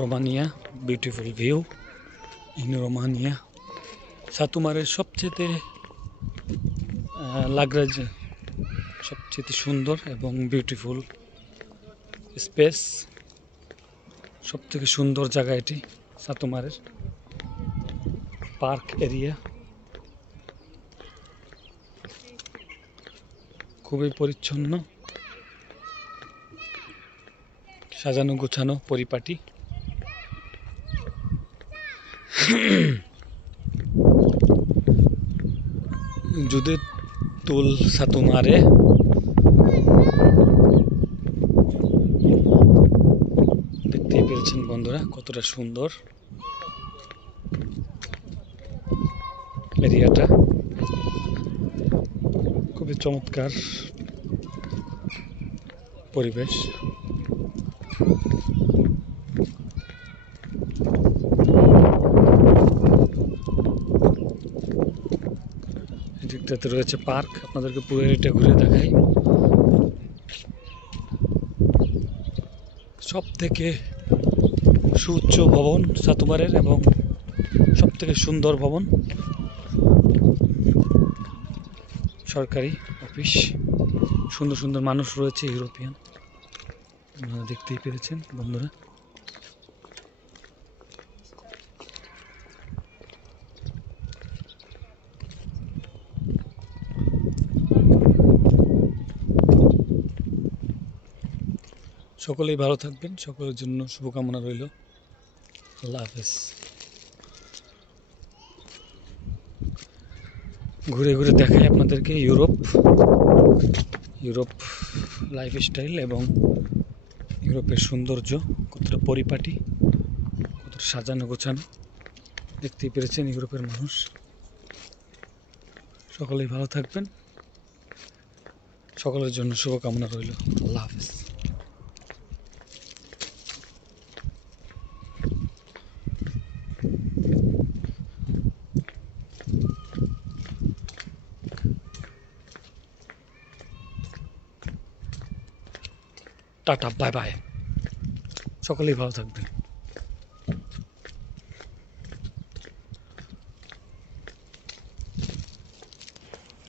Romania, beautiful view in Romania. সাতু মারের সবচেয়ে লাগরাজ, সবচেয়ে সুন্দর এবং বিউটিফুল স্পেস, সবথেকে সুন্দর জায়গা এটি সাতু মারের পার্ক এরিয়া। খুবই পরিচ্ছন্ন, সাজানো গোছানো পরিপাটি। যদি তুল সাতু মারে দেখতেই পেরেছেন বন্ধুরা কতটা সুন্দর এরিয়াটা, খুবই চমৎকার পরিবেশ। এদিকটাতে রয়েছে পার্ক, আপনাদেরকে পুরো এরিয়াটা ঘুরে দেখাই। সব থেকে সুউচ্চ ভবন সাতুমারের এবং সব থেকে সুন্দর ভবন, সরকারি অফিস। সুন্দর সুন্দর মানুষ রয়েছে, ইউরোপিয়ান, আপনারা দেখতেই পেরেছেন বন্ধুরা। সকলেই ভালো থাকবেন, সকলের জন্য শুভকামনা রইল। আল্লাহ হাফেজ। ঘুরে ঘুরে দেখাই আপনাদেরকে ইউরোপ লাইফস্টাইল এবং ইউরোপের সৌন্দর্য, কতটা পরিপাটি, কতটা সাজানো গোছানো। দেখতেই পেরেছেন ইউরোপের মানুষ। সকলেই ভালো থাকবেন, সকলের জন্য শুভকামনা রইল। আল্লাহ হাফেজ। টাটা, বাই বাই, সকলেই ভালো থাকবেন।